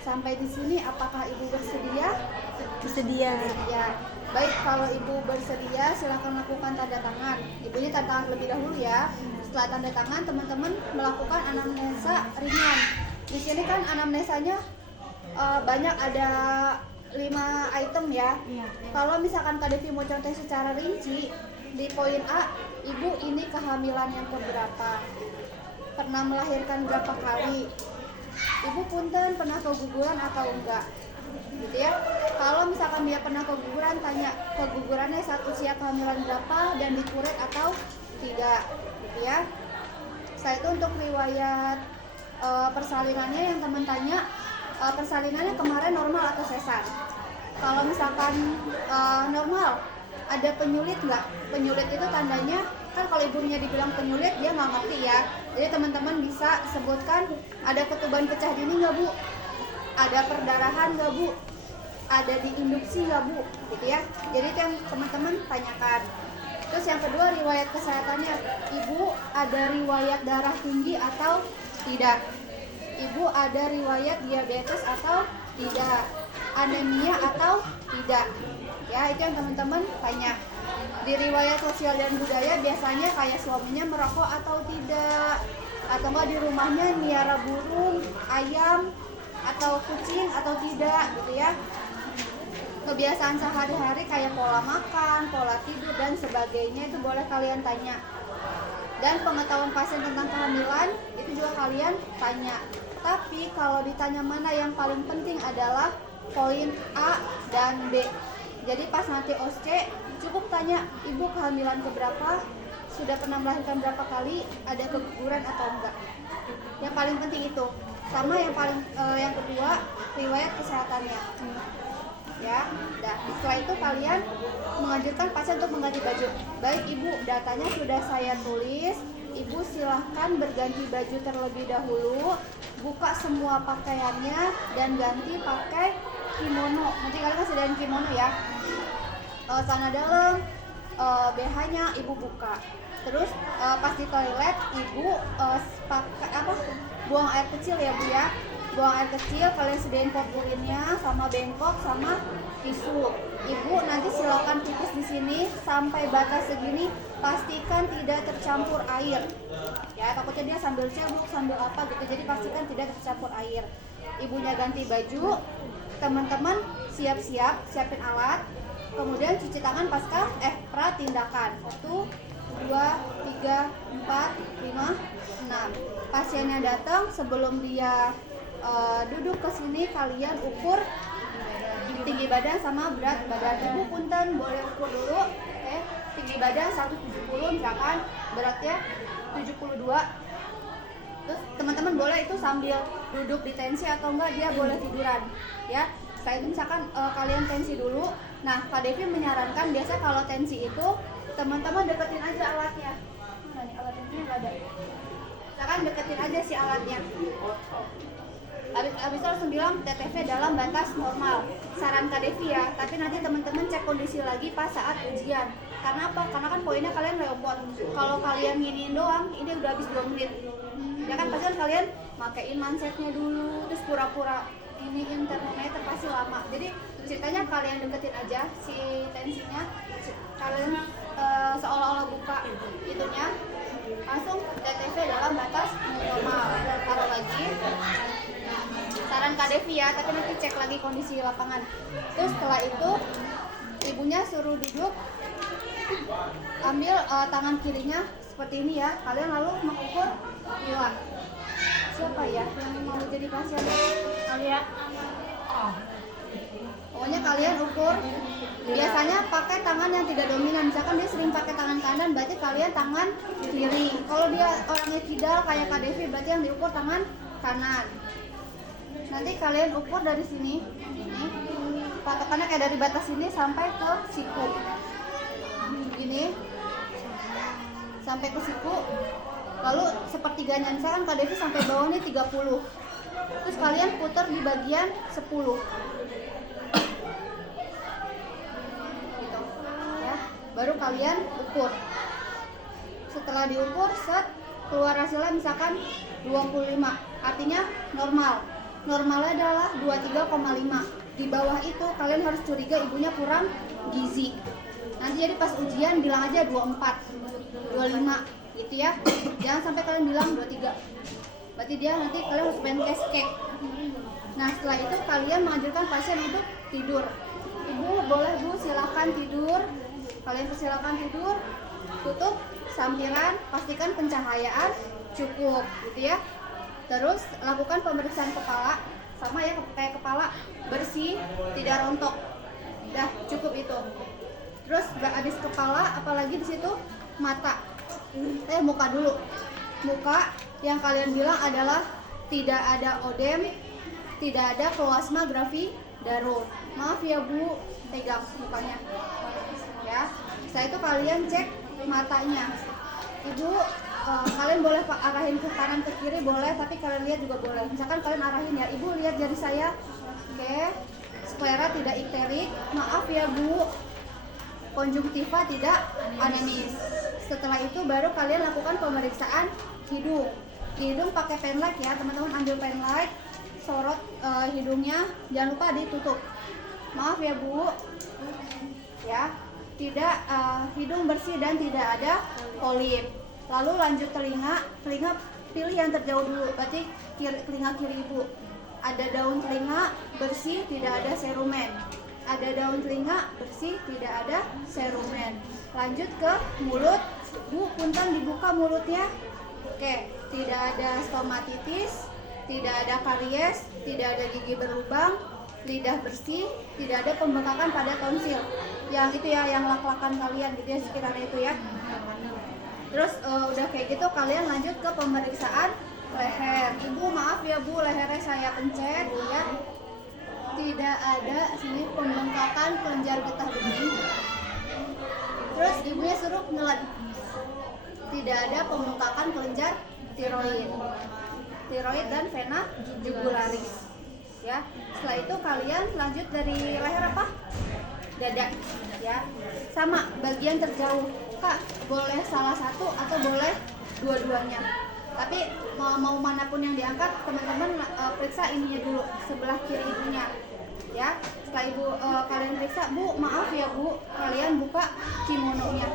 Sampai di sini apakah Ibu bersedia? Bersedia. Ya. Baik, kalau Ibu bersedia silakan lakukan tanda tangan. Ibu ini tanda tangan lebih dahulu ya. Setelah tanda tangan, teman-teman melakukan anamnesa ringan. Di sini kan anamnesanya banyak, ada 5 item ya. Kalau misalkan Kak Devi mau contoh secara rinci, di poin A, Ibu ini kehamilan yang keberapa? Pernah melahirkan berapa kali? Ibu punten pernah keguguran atau enggak? Gitu ya. Kalau misalkan dia pernah keguguran, tanya kegugurannya saat usia kehamilan berapa dan dikuret atau tidak, gitu ya. Setelah itu untuk riwayat persalinannya yang teman tanya, persalinannya kemarin normal atau sesar. Kalau misalkan normal, ada penyulit nggak? Penyulit itu tandanya kan kalau ibunya dibilang penyulit dia nggak ngerti ya. Jadi teman-teman bisa sebutkan ada ketuban pecah dini nggak Bu? Ada perdarahan nggak Bu? Ada diinduksi nggak Bu? Gitu ya. Jadi itu yang teman-teman tanyakan. Terus yang kedua, riwayat kesehatannya, Ibu ada riwayat darah tinggi atau tidak? Ibu ada riwayat diabetes atau tidak? Anemia atau tidak? Ya, itu yang teman-teman tanya. Di riwayat sosial dan budaya biasanya kayak suaminya merokok atau tidak, atau enggak di rumahnya miara burung, ayam, atau kucing atau tidak, gitu ya. Kebiasaan sehari-hari kayak pola makan, pola tidur dan sebagainya itu boleh kalian tanya. Dan pengetahuan pasien tentang kehamilan itu juga kalian tanya. Tapi kalau ditanya mana yang paling penting adalah poin A dan B. Jadi pas nanti OSC cukup tanya, Ibu kehamilan keberapa, sudah pernah melahirkan berapa kali, ada keguguran atau enggak. Yang paling penting itu. Sama yang yang kedua, riwayat kesehatannya. Ya, nah setelah itu kalian mengajukan pasien untuk mengganti baju. Baik Ibu, datanya sudah saya tulis. Ibu silahkan berganti baju terlebih dahulu, buka semua pakaiannya dan ganti pakai kimono. Nanti kalian kan sediain kimono ya. Celana dalam, BH-nya Ibu buka. Terus pas di toilet Ibu pakai buang air kecil ya Bu ya. Buang air kecil, kalian sediain pot urinnya sama bengkok sama tisu. Ibu nanti silakan pipis di sini sampai batas segini, pastikan tidak tercampur air. Ya, takutnya dia sambil cebok, sambil apa gitu. Jadi pastikan tidak tercampur air. Ibunya ganti baju, teman-teman siap-siap, siapin alat. Kemudian cuci tangan pasca pratindakan. 1, 2, 3, 4, 5, 6. Pasiennya datang, sebelum dia duduk ke sini kalian ukur tinggi badan sama berat badan. Ibu punten boleh ukur dulu. Tinggi badan 170 misalkan, beratnya 72. Terus teman-teman boleh itu sambil duduk di tensi atau enggak dia boleh tiduran ya. Setelah itu misalkan kalian tensi dulu. Nah, Kak Devi menyarankan biasa kalau tensi itu teman-teman deketin aja alatnya. Mana nih alatnya? Nggak ada. Misalkan deketin aja si alatnya. Habis itu langsung bilang TTV dalam batas normal. Saran Kak Devi ya, tapi nanti teman-teman cek kondisi lagi pas saat ujian. Karena apa? Karena kan poinnya kalian robot. Kalau kalian nginiin doang, ini udah habis 2 menit. Ya kan pasti kalian makein mansetnya dulu, terus pura-pura iniin termometer pasti lama. Jadi ceritanya kalian deketin aja si tensinya, kalian seolah-olah buka itunya, langsung TTV dalam batas normal. Taruh lagi. Saran Kak Devi ya, tapi nanti cek lagi kondisi lapangan. Terus setelah itu ibunya suruh duduk, ambil tangan kirinya seperti ini ya. Kalian lalu mengukur nilai. Siapa ya yang mau jadi pasien? Kalian? Pokoknya kalian ukur. Biasanya pakai tangan yang tidak dominan. Misalkan dia sering pakai tangan kanan, berarti kalian tangan kiri. Kalau dia orangnya kidal kayak Kak Devi, berarti yang diukur tangan kanan. Nanti kalian ukur dari sini, ini patokannya kayak dari batas sini sampai ke siku, gini, sampai ke siku. Lalu sepertiganya, misalkan Kak Devi sampai bawah nih 30. Terus kalian putar di bagian 10. Gitu. Ya. Baru kalian ukur. Setelah diukur, keluar hasilnya misalkan 25. Artinya normal. normalnya adalah 23,5. Di bawah itu kalian harus curiga ibunya kurang gizi. Nanti jadi pas ujian bilang aja 24, 25 gitu ya. Jangan sampai kalian bilang 23. Berarti dia nanti kalian harus pankes cake. Nah setelah itu kalian menganjurkan pasien untuk tidur. Ibu boleh bu silakan tidur. Kalian silakan tidur. Tutup sampiran, pastikan pencahayaan cukup gitu ya. Terus lakukan pemeriksaan kepala, sama ya kayak kepala, bersih, tidak rontok. Dah cukup itu. Terus habis kepala, apalagi di situ mata. Muka dulu. Muka yang kalian bilang adalah tidak ada odem, tidak ada kloasma gravidarum. Maaf ya bu, pegang mukanya. Ya. Setelah itu kalian cek matanya. Ibu, kalian boleh arahin ke kanan ke kiri boleh, tapi kalian lihat juga boleh. Misalkan kalian arahin ya, ibu lihat jari saya. Oke. Sklera tidak ikterik. Maaf ya bu, konjungtiva tidak anemis. Setelah itu baru kalian lakukan pemeriksaan hidung. Di hidung pakai penlight ya, teman-teman ambil penlight, sorot hidungnya, jangan lupa ditutup. Maaf ya bu, ya, tidak hidung bersih dan tidak ada polip. Lalu lanjut telinga pilih yang terjauh dulu, berarti telinga kiri ibu. Ada daun telinga bersih, tidak ada serumen. Ada daun telinga bersih, tidak ada serumen. Lanjut ke mulut, bu, punten dibuka mulutnya. Oke, tidak ada stomatitis, tidak ada karies, tidak ada gigi berlubang, lidah bersih, tidak ada pembengkakan pada tonsil. Yang itu ya, yang lak-lakan kalian gitu ya, sekitar itu ya. Terus udah kayak gitu kalian lanjut ke pemeriksaan leher. Ibu maaf ya bu, lehernya saya pencet ya. Tidak ada sini pembengkakan kelenjar getah bening. Terus ibunya suruh nelen. Tidak ada pembengkakan kelenjar tiroid dan vena jugularis. Ya. Setelah itu kalian lanjut dari leher apa? Dada. Ya. Sama bagian terjauh. Kak, boleh salah satu atau boleh dua-duanya. Tapi mau manapun yang diangkat, teman-teman periksa ininya dulu, sebelah kiri ibunya. Ya, setelah ibu kalian periksa, bu, maaf ya bu, kalian buka kimononya.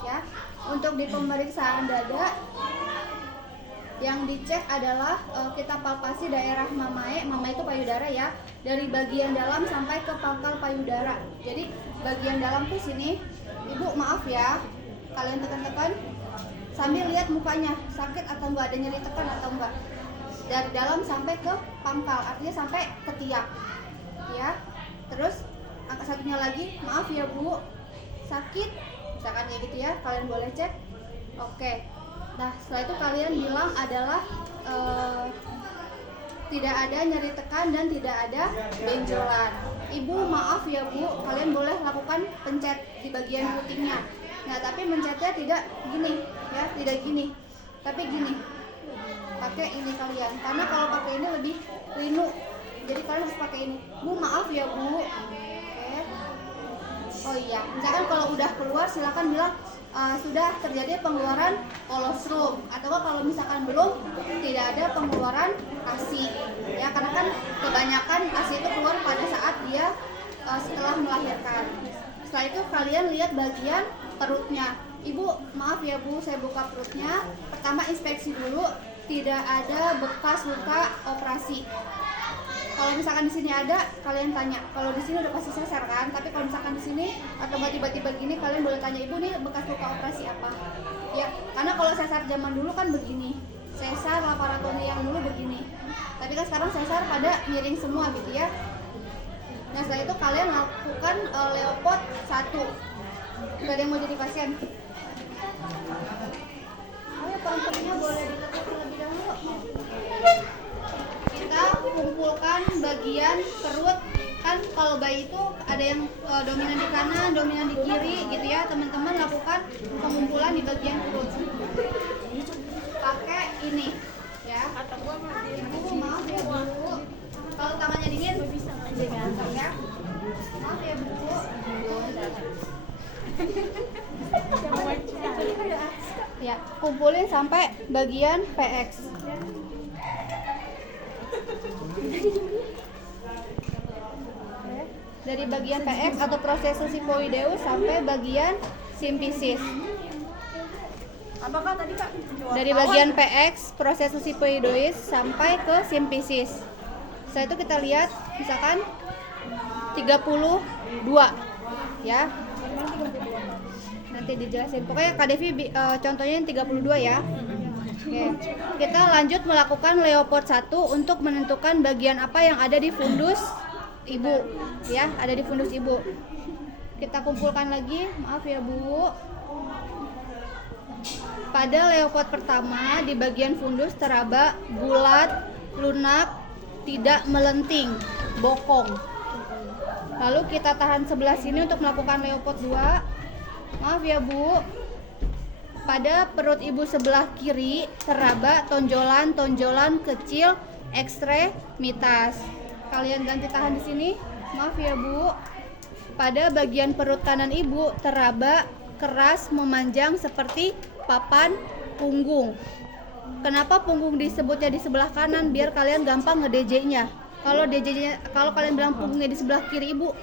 Ya, untuk di pemeriksaan dada, yang dicek adalah kita palpasi daerah mamae itu payudara ya, dari bagian dalam sampai ke pangkal payudara. Jadi bagian dalam tuh sini, ibu maaf ya, kalian tekan-tekan sambil lihat mukanya sakit atau enggak, ada nyeri tekan atau enggak. Dari dalam sampai ke pangkal, artinya sampai ke tiak. Ya, terus angka satunya lagi, maaf ya bu, sakit, misalkan ya gitu ya, kalian boleh cek. Oke, nah setelah itu kalian bilang adalah tidak ada nyeri tekan dan tidak ada benjolan. Ibu maaf ya bu, kalian boleh lakukan pencet di bagian putingnya. Nah tapi mencetnya tidak gini ya, tidak gini, tapi gini. Pakai ini kalian, karena kalau pakai ini lebih linu. Jadi kalian harus pakai ini. Bu maaf ya bu. Oke. Oh iya, misalkan kalau udah keluar silakan bilang sudah terjadi pengeluaran kolostrum, atau kalau misalkan belum, tidak ada pengeluaran ASI. Ya, karena kan kebanyakan ASI itu keluar pada saat dia setelah melahirkan. Setelah itu kalian lihat bagian perutnya. Ibu maaf ya bu, saya buka perutnya. Pertama inspeksi dulu, tidak ada bekas luka operasi. Kalau misalkan di sini ada, kalian tanya. Kalau di sini udah pasti sesar kan, tapi kalau misalkan di sini atau tiba-tiba gini, kalian boleh tanya, ibu nih bekas luka operasi apa? Ya, karena kalau sesar zaman dulu kan begini, sesar laparotomi yang dulu begini. Tapi kan sekarang sesar pada miring semua gitu ya. Nah setelah itu kalian lakukan Leopard 1. Gak ada yang mau jadi pasien? Oh ya, pantungnya boleh ditutup terlebih dahulu. Kita kumpulkan bagian perut, kan kalau bayi itu ada yang dominan di kanan, dominan di kiri gitu ya. Teman-teman lakukan pengumpulan di bagian perut pakai ini ya. Ibu maaf ya bu, kalau tangannya dingin bisa ya. Maaf ya bu. Ya, kumpulin sampai bagian PX. dari bagian PX atau processus hypoideus sampai bagian simpisis. Apakah tadi Kak? Dari bagian PX processus hypoideus sampai ke simpisis. Setelah itu kita lihat misalkan 32 ya. Nanti dijelasin. Pokoknya Kak Devi contohnya yang 32 ya. Oke. Kita lanjut melakukan Leopold 1 untuk menentukan bagian apa yang ada di fundus ibu ya, ada di fundus ibu. Kita kumpulkan lagi, maaf ya Bu. Pada Leopold pertama di bagian fundus teraba bulat, lunak, tidak melenting, bokong. Lalu kita tahan sebelah sini untuk melakukan Leopold 2. Maaf ya Bu. Pada perut ibu sebelah kiri teraba tonjolan-tonjolan kecil ekstremitas. Kalian ganti tahan di sini. Maaf ya Bu. Pada bagian perut kanan ibu teraba keras memanjang seperti papan punggung. Kenapa punggung disebutnya di sebelah kanan? Biar kalian gampang nge-DJ-nya. Kalau kalian bilang punggungnya di sebelah kiri ibu,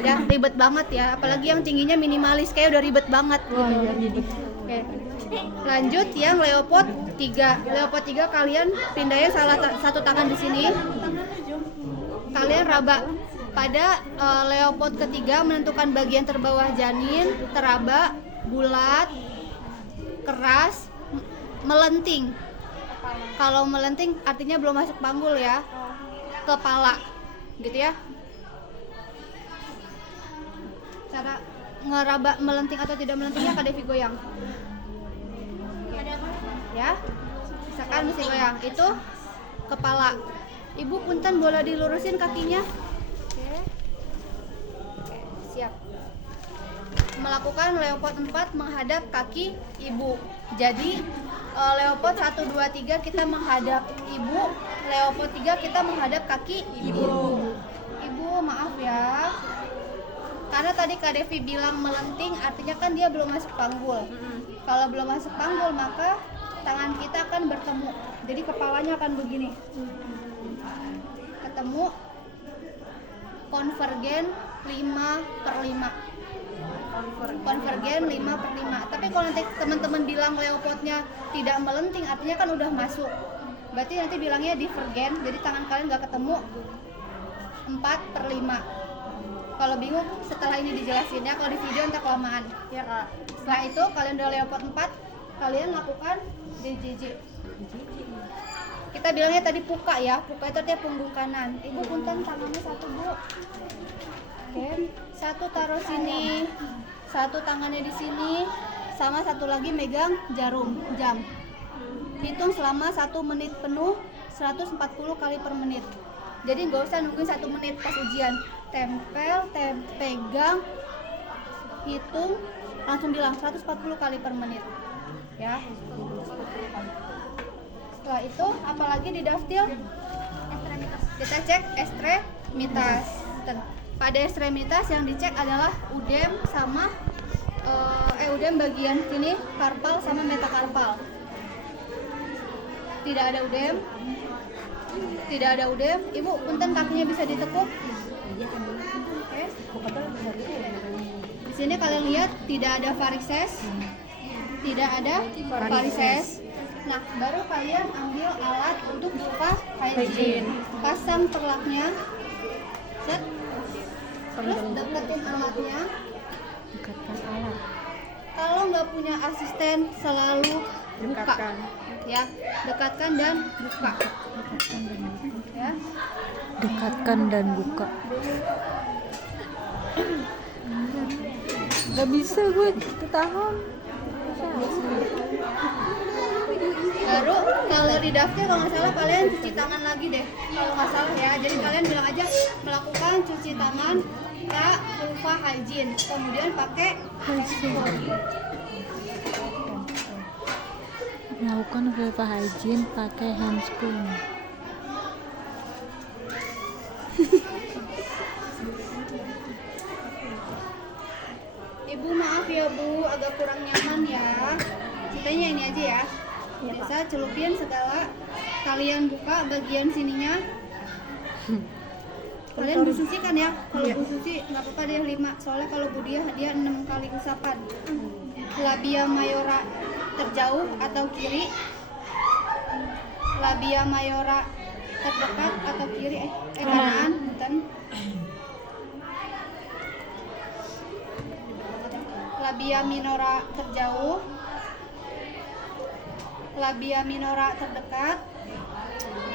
ya ribet banget ya. Apalagi yang tingginya minimalis kayak udah ribet banget. Oke. Lanjut yang Leopold 3. Leopold 3 kalian pindahin satu tangan di sini. Kalian raba. Pada Leopold ketiga menentukan bagian terbawah janin, teraba, bulat, keras, melenting. Kalau melenting artinya belum masuk panggul ya. Kepala. Gitu ya. Cara ngeraba melenting atau tidak melentingnya Kak Devi goyang. Ya. Misalkan mesti goyang. Itu kepala. Ibu punten boleh dilurusin kakinya. Oke. Siap. Melakukan Leopold 4 menghadap kaki ibu. Jadi Leopold 1 2 3 kita menghadap ibu, Leopold 3 kita menghadap kaki ibu. Ibu maaf ya. Karena tadi Kak Devi bilang melenting artinya kan dia belum masuk panggul. Kalau belum masuk panggul maka tangan kita akan bertemu. Jadi kepalanya akan begini. Ketemu konvergen 5/5. Konvergen 5/5. Tapi kalau nanti teman-teman bilang Leopoldnya tidak melenting artinya kan udah masuk. Berarti nanti bilangnya divergen. Jadi tangan kalian nggak ketemu 4/5. Kalau bingung setelah ini dijelasin ya. Kalau di video entah kelamaan. Ya Kak. Setelah itu kalian udah Leopold 4, kalian lakukan DJJ. Kita bilangnya tadi puka ya. Puka itu artinya punggung kanan. Ibu punten tangannya satu Bu. Oke. Satu taruh sini. Satu tangannya di sini. Sama satu lagi megang jarum jam. Hitung selama 1 menit penuh 140 kali per menit. Jadi nggak usah nungguin 1 menit pas ujian. Tempel, pegang, hitung, langsung bilang 140 kali per menit. Ya. Setelah itu apalagi di daftil? Kita cek ekstremitas. Pada ekstremitas yang dicek adalah udem sama udem bagian sini, karpal sama metakarpal. Tidak ada udem. Tidak ada udem. Ibu, punten kakinya bisa ditekuk. Oke. Di sini kalian lihat tidak ada varises. Tidak ada varises. Nah, baru kalian ambil alat untuk buka hygiene. Pasang perlaknya. Set. Terus deketin alatnya. Dekatkan alat. Kalau nggak punya asisten selalu buka. Ya, dekatkan dan buka. Ya. Dekatkan dan buka. Gak bisa gue ketahan. Baru kalau di daftar kalau nggak salah kalian cuci tangan lagi deh kalau nggak salah ya. Jadi kalian bilang aja melakukan cuci tangan Kak Ulfa Hygiene, kemudian pakai Melakukan Ulfa Hygiene pakai handscreen. Ibu maaf ya Bu, agak kurang nyaman ya. Ceritanya ini aja ya. Biasa celupin segala. Kalian buka bagian sininya. Kalian Bu Susi kan ya? Kalau Bu Susi nggak apa-apa dia 5. Soalnya kalau Bu dia 6 kali usapan. Labia mayora terjauh atau kiri. Labia mayora terdekat atau kiri kanan, punten. Labia minora terjauh. Labia minora terdekat.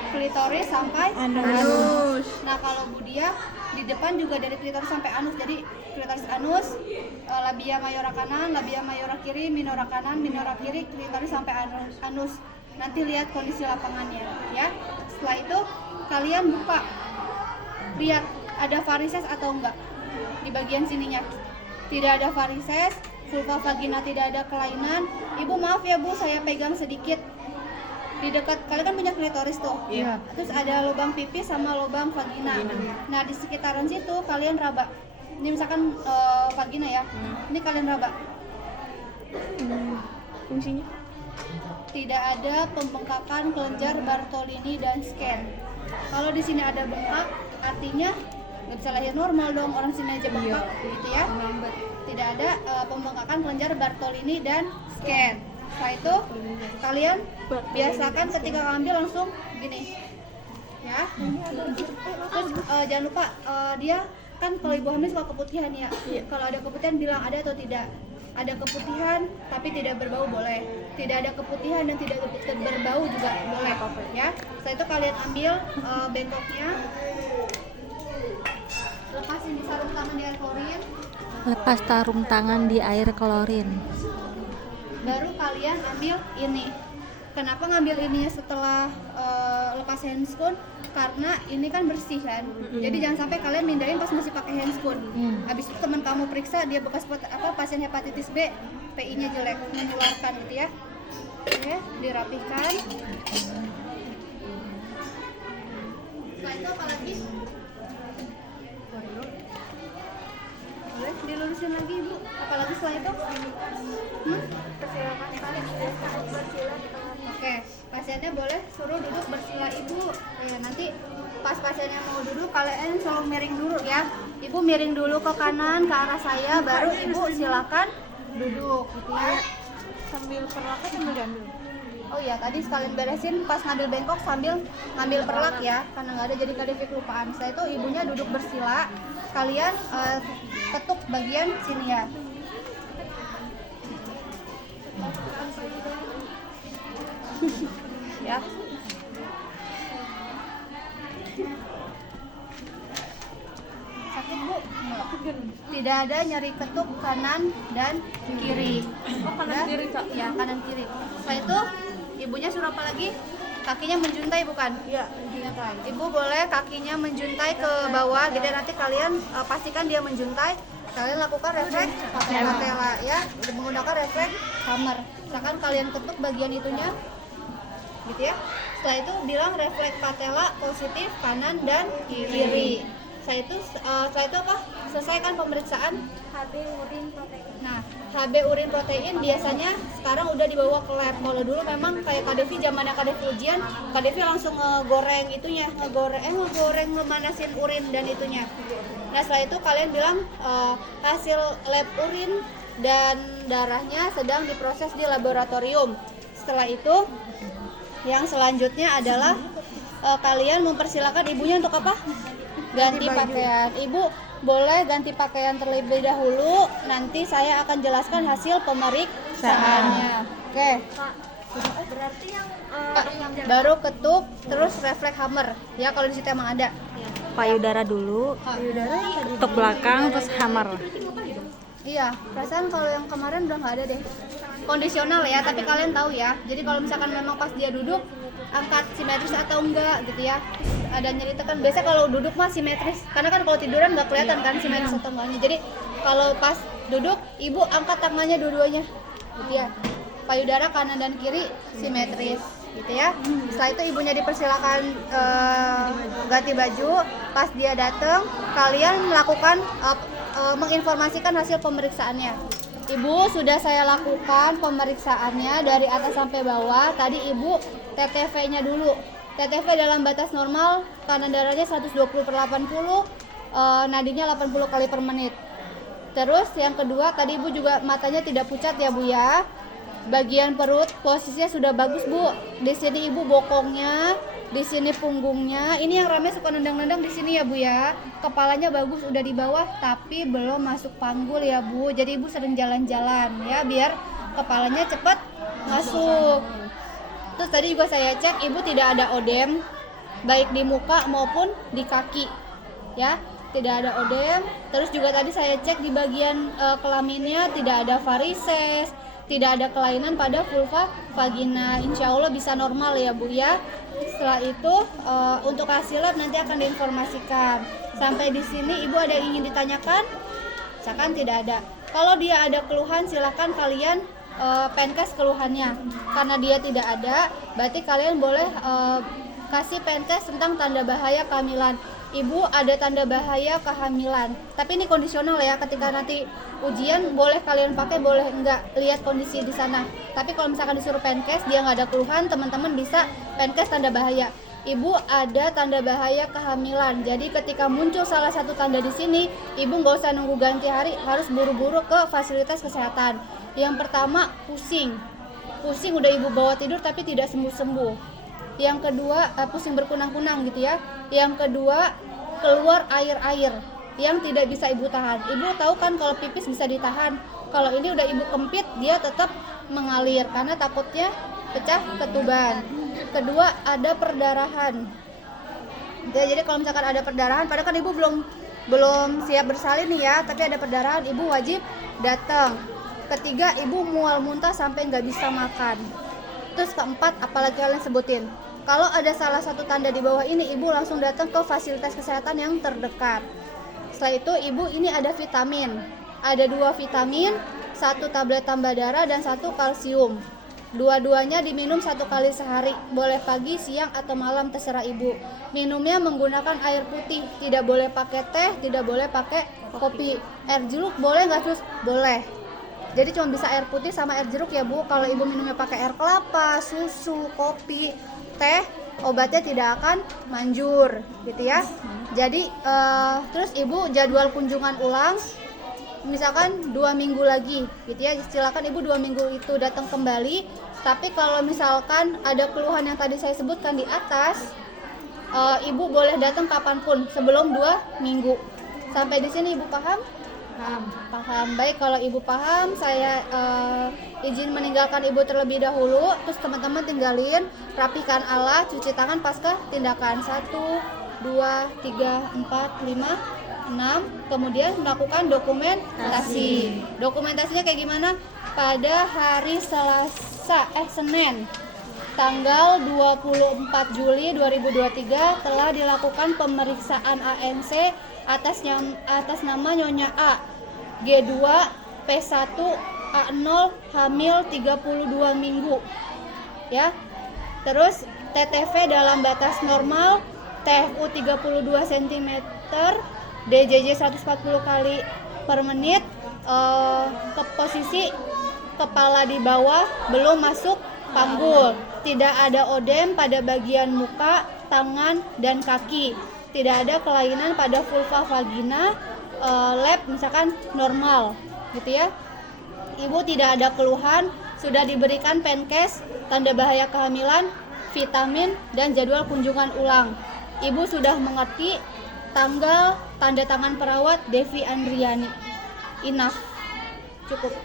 Klitoris sampai anus. Nah, kalau Budia di depan juga dari klitoris sampai anus. Jadi klitoris anus, labia mayora kanan, labia mayora kiri, minora kanan, minora kiri, klitoris sampai anus. Nanti lihat kondisi lapangannya ya. Setelah itu kalian buka. Lihat ada varises atau enggak. Di bagian sininya tidak ada varises, vulva vagina tidak ada kelainan. Ibu maaf ya Bu, saya pegang sedikit. Di dekat kalian kan punya klitoris tuh. Iya. Terus ada lubang pipis sama lubang vagina. Nah, di sekitaran situ kalian raba. Ini misalkan vagina ya. Ini kalian raba. Fungsinya? Tidak ada pembengkakan kelenjar Bartolini dan scan. Kalau di sini ada bengkak, artinya nggak bisa lahir normal dong, orang sini aja bengkak, gitu ya. Tidak ada pembengkakan kelenjar Bartolini dan scan. Setelah itu kalian biasakan ketika ngambil langsung gini, ya. Terus jangan lupa dia kan kalau ibu hamil suka keputihan ya. Kalau ada keputihan bilang ada atau tidak. Ada keputihan tapi tidak berbau boleh. Tidak ada keputihan dan tidak berbau juga boleh, ya. Setelah itu kalian ambil bengkoknya. Lepasin di sarung tangan di air klorin. Lepas sarung tangan di air klorin. Baru kalian ambil ini. Kenapa ngambil ininya setelah lepas handscoon? Karena ini kan bersih kan. Jadi jangan sampai kalian mindahin pas masih pakai handscoon. Habis itu teman kamu periksa dia bekas pasien hepatitis B, PI-nya jelek, menularkan gitu ya. Oke, dirapihkan. Setelah itu apa lagi? Boleh dilurusin lagi Ibu. Apalagi setelah itu? Oke, pasiennya boleh suruh duduk bersila Ibu. Ya, nanti pas pasiennya mau duduk kalian selalu miring dulu ya. Ibu miring dulu ke kanan ke arah saya, baru Ibu silakan duduk gitu ya. Sambil perlahan sambil diambil. Oh iya, tadi sekalian beresin pas ngambil bengkok sambil ngambil perlak ya, karena nggak ada jadi kadevik kelupaan. Setelah itu ibunya duduk bersila, kalian ketuk bagian sini ya. Ya. Sakit Bu? Tidak ada nyeri ketuk kanan dan kiri. Oh, kanan kiri, Kak. Ya, kanan kiri. Setelah itu ibunya suruh apa lagi? Kakinya menjuntai bukan? Iya, menjuntai. Ibu boleh kakinya menjuntai ke bawah, jadi nanti kalian pastikan dia menjuntai. Kalian lakukan refleks patella ya, menggunakan refleks hammer. Misalkan kalian ketuk bagian itunya, gitu ya. Setelah itu bilang refleks patella positif kanan dan kiri. Setelah itu apa? Selesaikan pemeriksaan HB urin protein. Nah, HB urin protein biasanya sekarang udah dibawa ke lab. Kalau dulu memang kayak Kadevi, zamannya Kadevi ujian, Kadevi langsung ngegoreng itunya, ngegoreng memanasin urin dan itunya. Nah, setelah itu kalian bilang hasil lab urin dan darahnya sedang diproses di laboratorium. Setelah itu yang selanjutnya adalah kalian mempersilakan ibunya untuk apa? Ganti pakaian. Ibu boleh ganti pakaian terlebih dahulu. Nanti saya akan jelaskan hasil pemeriksaannya. Oke. Berarti yang Baru ketuk, terus refleks hammer. Ya kalau di situ emang ada. Payudara dulu, ketuk belakang, terus hammer. Iya, perasaan kalau yang kemarin udah nggak ada deh. Kondisional ya, tapi kalian tahu ya. Jadi kalau misalkan memang pas dia duduk, angkat simetris atau enggak gitu ya. Ada nyeri tekan. Biasanya kalau duduk mah simetris, karena kan kalau tiduran nggak kelihatan kan simetris atau enggaknya. Jadi kalau pas duduk, ibu angkat tangannya dua-duanya, gitu ya. Payudara kanan dan kiri simetris, gitu ya. Setelah itu ibunya dipersilakan ganti baju. Pas dia datang, kalian melakukan menginformasikan hasil pemeriksaannya. Ibu, sudah saya lakukan pemeriksaannya dari atas sampai bawah. Tadi ibu TTV-nya dulu. TTV dalam batas normal, tekanan darahnya 120/80, nadinya 80 kali per menit. Terus yang kedua, tadi Ibu juga matanya tidak pucat ya Bu ya. Bagian perut posisinya sudah bagus Bu. Di sini Ibu bokongnya, di sini punggungnya. Ini yang rame suka nendang-nendang di sini ya Bu ya. Kepalanya bagus udah di bawah tapi belum masuk panggul ya Bu. Jadi Ibu sering jalan-jalan ya biar kepalanya cepat masuk. Terus tadi juga saya cek Ibu tidak ada odem baik di muka maupun di kaki ya. Tidak ada odem. Terus juga tadi saya cek di bagian kelaminnya tidak ada varises, tidak ada kelainan pada vulva vagina. Insya Allah bisa normal ya Bu ya. Setelah itu untuk hasil lab nanti akan diinformasikan. Sampai di sini Ibu ada yang ingin ditanyakan? Misalkan tidak ada. Kalau dia ada keluhan silakan kalian penkes keluhannya. Karena dia tidak ada, berarti kalian boleh kasih penkes tentang tanda bahaya kehamilan. Ibu ada tanda bahaya kehamilan, tapi ini kondisional ya, ketika nanti ujian boleh kalian pakai, boleh enggak, lihat kondisi di sana. Tapi kalau misalkan disuruh penkes dia nggak ada keluhan, teman-teman bisa penkes tanda bahaya. Ibu ada tanda bahaya kehamilan, jadi ketika muncul salah satu tanda di sini, Ibu nggak usah nunggu ganti hari, harus buru-buru ke fasilitas kesehatan. Yang pertama pusing udah Ibu bawa tidur tapi tidak sembuh-sembuh. Yang kedua pusing berkunang-kunang gitu ya. Yang kedua keluar air-air yang tidak bisa Ibu tahan. Ibu tahu kan kalau pipis bisa ditahan, kalau ini udah Ibu kempit dia tetap mengalir karena takutnya pecah ketuban. Kedua ada perdarahan ya, jadi kalau misalkan ada perdarahan, padahal kan Ibu belum siap bersalin nih ya, tapi ada perdarahan Ibu wajib datang. Ketiga Ibu mual muntah sampai nggak bisa makan. Terus keempat apalagi kalian sebutin, kalau ada salah satu tanda di bawah ini, Ibu langsung datang ke fasilitas kesehatan yang terdekat. Setelah itu Ibu ini ada vitamin, ada 2 vitamin, 1 tablet tambah darah dan 1 kalsium. Dua-duanya diminum 1 kali sehari, boleh pagi, siang atau malam terserah Ibu. Minumnya menggunakan air putih, tidak boleh pakai teh, tidak boleh pakai kopi. Air jeruk boleh nggak Sus? Boleh. Jadi cuma bisa air putih sama air jeruk ya Bu. Kalau Ibu minumnya pakai air kelapa, susu, kopi, teh, obatnya tidak akan manjur gitu ya. Jadi terus Ibu jadwal kunjungan ulang misalkan 2 minggu lagi gitu ya, silakan Ibu 2 minggu itu datang kembali. Tapi kalau misalkan ada keluhan yang tadi saya sebutkan di atas, Ibu boleh datang kapanpun sebelum 2 minggu. Sampai di sini Ibu paham? Paham. Baik, kalau Ibu paham, saya izin meninggalkan Ibu terlebih dahulu. Terus teman-teman tinggalin, rapikan alat, cuci tangan pasca tindakan 1, 2, 3, 4, 5, 6. Kemudian melakukan dokumentasi. Dokumentasinya kayak gimana? Pada hari Senin tanggal 24 Juli 2023 telah dilakukan pemeriksaan ANC atas nama Nyonya A, G2, P1, A0, hamil 32 minggu ya. Terus TTV dalam batas normal, TFU 32 cm, DJJ 140 kali per menit, ke posisi kepala di bawah, belum masuk panggul, tidak ada odem pada bagian muka, tangan, dan kaki, tidak ada kelainan pada vulva vagina, lab misalkan normal gitu ya. Ibu tidak ada keluhan, sudah diberikan penkes, tanda bahaya kehamilan, vitamin, dan jadwal kunjungan ulang. Ibu sudah mengerti tanggal, tanda tangan perawat Devi Andriani. Enough, cukup.